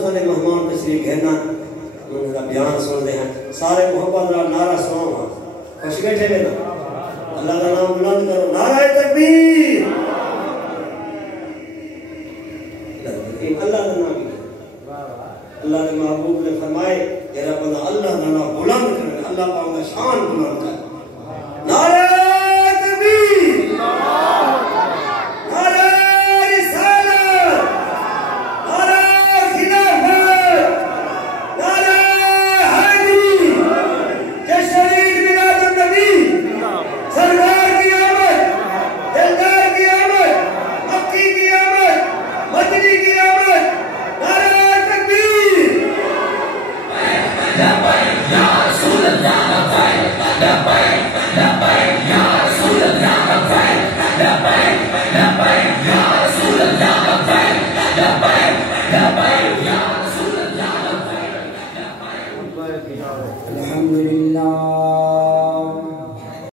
سارے مہمان تشریف گھرنا انہوں کا بیان سن دے ہیں سارے محبت را نعرہ سناؤں خوش بیٹھے میں نا اللہ کا نام بلند کرو نعرہ تکبیر اللہ کا نام اللہ کے محبوب نے فرمائے تیرا بندہ اللہ کا نام بلند کرے اللہ پاک کا شان بلند کرے نعرہ تکبیر نعرہ رسالت نعرہ خلافت نعرہ حیدری جشن عید میلاد النبی سرکار کی آمد دلدار کی آمد مکی کی آمد مدنی کی آمد نعرہ تکبیر لبیک یا رسول اللہ لبیک لبیک لبیک یا رسول اللہ لبیک لبیک لبیک یا رسول اللہ لبیک لبیک لبیک یا رسول اللہ لبیک الحمدللہ